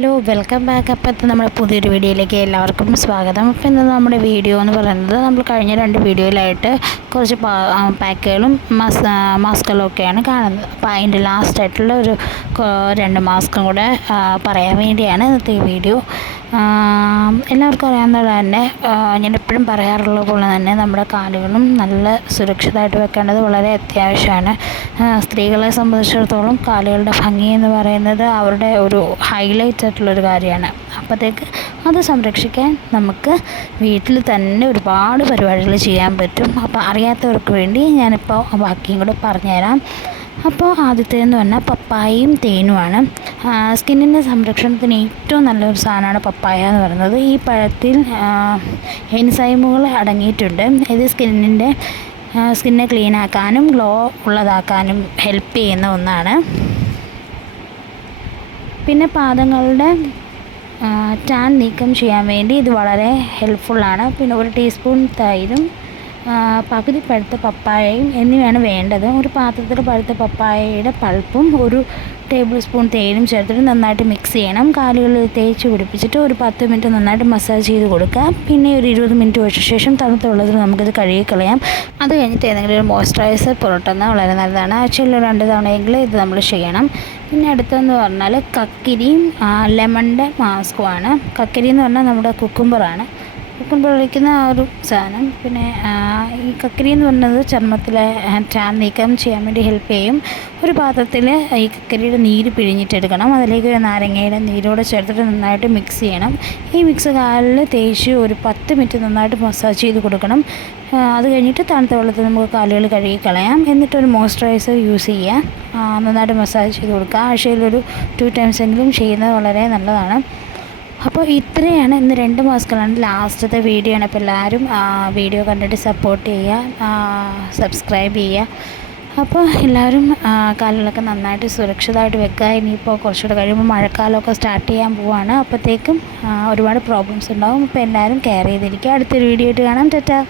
Hello welcome back. അപ്പോൾ ഇത് നമ്മുടെ പുതിയൊരു വീഡിയോയിലേക്ക് എല്ലാവർക്കും സ്വാഗതം. അപ്പോൾ ഇന്ന് നമ്മുടെ വീഡിയോ എന്ന് പറയുന്നത് നമ്മൾ കഴിഞ്ഞ രണ്ട് വീഡിയോയിലായിട്ട് കുറച്ച് പാക്കുകളും മാസ് മാസ്കുകളും ഒക്കെയാണ് കാണുന്നത്. അപ്പോൾ അതിന്റെ ലാസ്റ്റ് ആയിട്ടുള്ള ഒരു രണ്ട് മാസ്കും കൂടെ പറയാൻ വേണ്ടിയാണ് ഇന്നത്തെ വീഡിയോ. എല്ലാവർക്കും അറിയാവുന്നത് തന്നെ ഞാൻ എപ്പോഴും പറയാറുള്ള പോലെ തന്നെ നമ്മുടെ കാലുകളും നല്ല സുരക്ഷിതമായിട്ട് വെക്കേണ്ടത് വളരെ അത്യാവശ്യമാണ്. സ്ത്രീകളെ സംബന്ധിച്ചിടത്തോളം കാലുകളുടെ ഭംഗി എന്ന് പറയുന്നത് അവരുടെ ഒരു ഹൈലൈറ്റ് ആയിട്ടുള്ളൊരു കാര്യമാണ്. അപ്പോഴത്തേക്ക് അത് സംരക്ഷിക്കാൻ നമുക്ക് വീട്ടിൽ തന്നെ ഒരുപാട് പരിപാടികൾ ചെയ്യാൻ പറ്റും. അപ്പോൾ അറിയാത്തവർക്ക് വേണ്ടി ഞാനിപ്പോൾ ബാക്കിയും കൂടെ പറഞ്ഞുതരാം. അപ്പോൾ ആദ്യത്തേന്ന് പറഞ്ഞാൽ പപ്പായയും തേനുമാണ്. സ്കിന്നിന്റെ സംരക്ഷണത്തിന് ഏറ്റവും നല്ലൊരു സാധനമാണ് പപ്പായ എന്ന് പറയുന്നത്. ഈ പഴത്തിൽ എൻസൈമുകൾ അടങ്ങിയിട്ടുണ്ട്. ഇത് സ്കിന്നിന്റെ സ്കിന്നെ ക്ലീൻ ആക്കാനും ഗ്ലോ ഉള്ളതാക്കാനും ഹെൽപ്പ് ചെയ്യുന്ന ഒന്നാണ്. പിന്നെ പാദങ്ങളുടെ ടാൻ നീക്കം ചെയ്യാൻ വേണ്ടി ഇത് വളരെ ഹെൽപ്ഫുള്ളാണ്. പിന്നെ ഒരു ടീസ്പൂൺ തൈരും പകുതി പഴുത്ത പപ്പായയും എന്നിവയാണ് വേണ്ടത്. ഒരു പാത്രത്തിൽ പഴുത്ത പപ്പായയുടെ പൾപ്പും ഒരു ടേബിൾ സ്പൂൺ തേനും ചേർത്തിട്ട് നന്നായിട്ട് മിക്സ് ചെയ്യണം. കാലുകളിൽ തേച്ച് പിടിപ്പിച്ചിട്ട് ഒരു പത്ത് മിനിറ്റ് നന്നായിട്ട് മസാജ് ചെയ്ത് കൊടുക്കുക. പിന്നെ ഒരു ഇരുപത് മിനിറ്റ് വെച്ച ശേഷം തണുത്ത വെള്ളത്തിൽ നമുക്കിത് കഴുകി കളയാം. അത് കഴിഞ്ഞിട്ട് ഏതെങ്കിലും ഒരു മോയ്സ്ചറൈസർ പുരട്ടുന്നത് വളരെ നല്ലതാണ്. ആഴ്ചയിൽ രണ്ട് തവണയെങ്കിലും ഇത് നമ്മൾ ചെയ്യണം. പിന്നെ അടുത്തെന്ന് പറഞ്ഞാൽ കക്കിരിയും ലെമണിന്റെ മാസ്കുമാണ് കക്കിരി എന്ന് പറഞ്ഞാൽ നമ്മുടെ കുക്കുംബറാണ് ഒഴിക്കുന്ന ആ ഒരു സാധനം. പിന്നെ ഈ കക്കരി എന്ന് പറയുന്നത് ചർമ്മത്തിലെ ടാൻ നീക്കം ചെയ്യാൻ വേണ്ടി ഹെൽപ്പ് ചെയ്യും. ഒരു പാത്രത്തിൽ ഈ കക്കരിയുടെ നീര് പിഴിഞ്ഞിട്ടെടുക്കണം അതിലേക്ക് ഒരു നാരങ്ങയുടെ നീരോടെ ചേർത്തിട്ട് നന്നായിട്ട് മിക്സ് ചെയ്യണം. ഈ മിക്സ് കാലിൽ തേച്ച് ഒരു പത്ത് മിനിറ്റ് നന്നായിട്ട് മസാജ് ചെയ്ത് കൊടുക്കണം. അത് കഴിഞ്ഞിട്ട് തണുത്ത വെള്ളത്തിൽ നമുക്ക് കാലുകൾ കഴുകി കളയാം. എന്നിട്ട് ഒരു മോയ്സ്ചറൈസർ യൂസ് ചെയ്യുക നന്നായിട്ട് മസാജ് ചെയ്ത് കൊടുക്കുക ആഴ്ചയിലൊരു ടു ടൈംസ് എങ്കിലും ചെയ്യുന്നത് വളരെ നല്ലതാണ്. അപ്പോൾ ഇത്രയാണ് ഇന്ന് രണ്ട് മാസങ്ങളാണ് ലാസ്റ്റത്തെ വീഡിയോ ആണ്. അപ്പോൾ എല്ലാവരും വീഡിയോ കണ്ടിട്ട് സപ്പോർട്ട് ചെയ്യുക സബ്സ്ക്രൈബ് ചെയ്യുക. അപ്പോൾ എല്ലാവരും കാലുകളൊക്കെ നന്നായിട്ട് സുരക്ഷിതമായിട്ട് വെക്കുക. ഇനിയിപ്പോൾ കുറച്ചുകൂടെ കഴിയുമ്പോൾ മഴക്കാലമൊക്കെ സ്റ്റാർട്ട് ചെയ്യാൻ പോവാണ്. അപ്പോഴത്തേക്കും ഒരുപാട് പ്രോബ്ലംസ് ഉണ്ടാകും അപ്പോൾ എല്ലാവരും കെയർ ചെയ്തിരിക്കുക. അടുത്തൊരു വീഡിയോ ആയിട്ട് കാണാം. ടെറ്റാ.